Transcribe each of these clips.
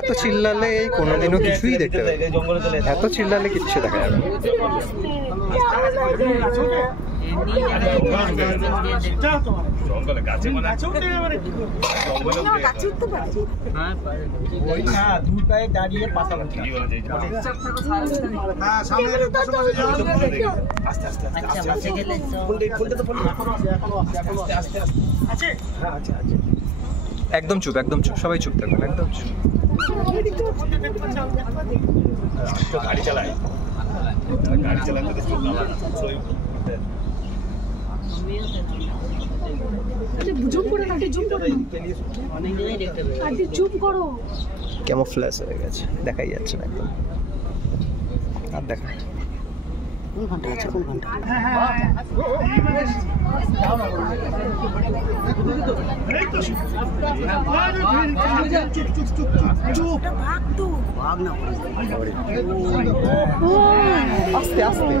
এত চিল্লালে কোনোদিনও কিছুই দেখতে পাবে, এত চিল্লালে কিচ্ছু দেখা যাবে না। একদম চুপ, একদম চুপ, সবাই চুপ থাকবেন, একদম চুপ। গাড়ি চালায়, গাড়ি চালাতে ক্যামোফ্ল্যাশ হয়ে গেছে, দেখাই যাচ্ছে না একদম। আর দেখা কোন ঘন্টা আছে, কোন ঘন্টা? আস্তে আস্তে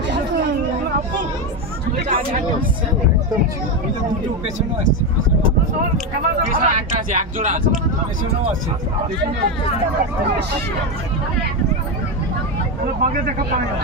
এক জোড়া আছে, পেছনেও আছে। দেখা পায় না।